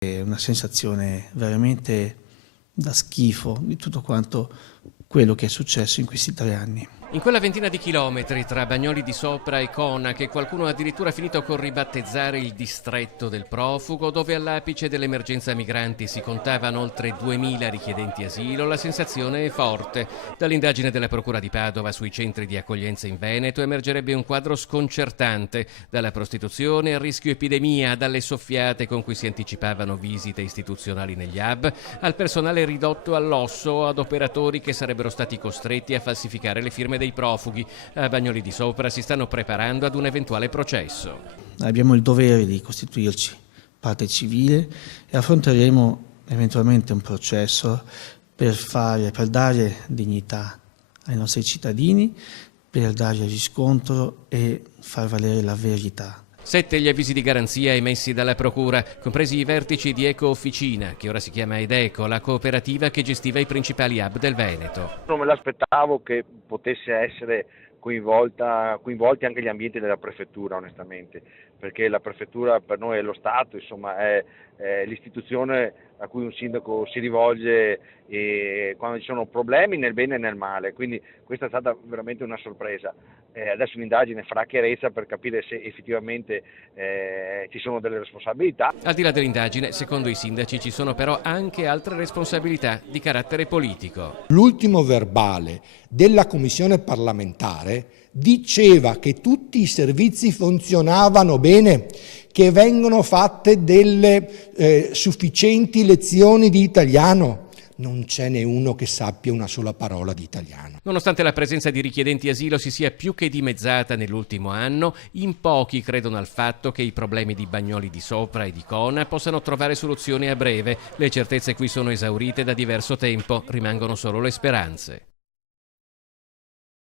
È una sensazione veramente da schifo di tutto quanto quello che è successo in questi 3 anni. In quella ventina di chilometri tra Bagnoli di Sopra e Cona, che qualcuno ha addirittura finito con ribattezzare il distretto del profugo, dove all'apice dell'emergenza migranti si contavano oltre 2000 richiedenti asilo, la sensazione è forte. Dall'indagine della Procura di Padova sui centri di accoglienza in Veneto emergerebbe un quadro sconcertante, dalla prostituzione al rischio epidemia, dalle soffiate con cui si anticipavano visite istituzionali negli hub, al personale ridotto all'osso, ad operatori che sarebbero stati costretti a falsificare le firme dei profughi. A Bagnoli di Sopra si stanno preparando ad un eventuale processo. Abbiamo il dovere di costituirci parte civile e affronteremo eventualmente un processo per dare dignità ai nostri cittadini, per dargli riscontro e far valere la verità. 7 gli avvisi di garanzia emessi dalla Procura, compresi i vertici di Eco Officina, che ora si chiama Edeco, la cooperativa che gestiva i principali hub del Veneto. Non me l'aspettavo che potesse essere coinvolti anche gli ambienti della prefettura, onestamente, perché la prefettura per noi è lo Stato, insomma è l'istituzione a cui un sindaco si rivolge quando ci sono problemi nel bene e nel male, quindi questa è stata veramente una sorpresa. Adesso l'indagine farà chiarezza per capire se effettivamente ci sono delle responsabilità. Al di là dell'indagine, secondo i sindaci ci sono però anche altre responsabilità di carattere politico. L'ultimo verbale della commissione parlamentare diceva che tutti i servizi funzionavano bene, che vengono fatte delle sufficienti lezioni di italiano. Non ce n'è uno che sappia una sola parola di italiano. Nonostante la presenza di richiedenti asilo si sia più che dimezzata nell'ultimo anno, in pochi credono al fatto che i problemi di Bagnoli di Sopra e di Cona possano trovare soluzioni a breve. Le certezze qui sono esaurite da diverso tempo, rimangono solo le speranze.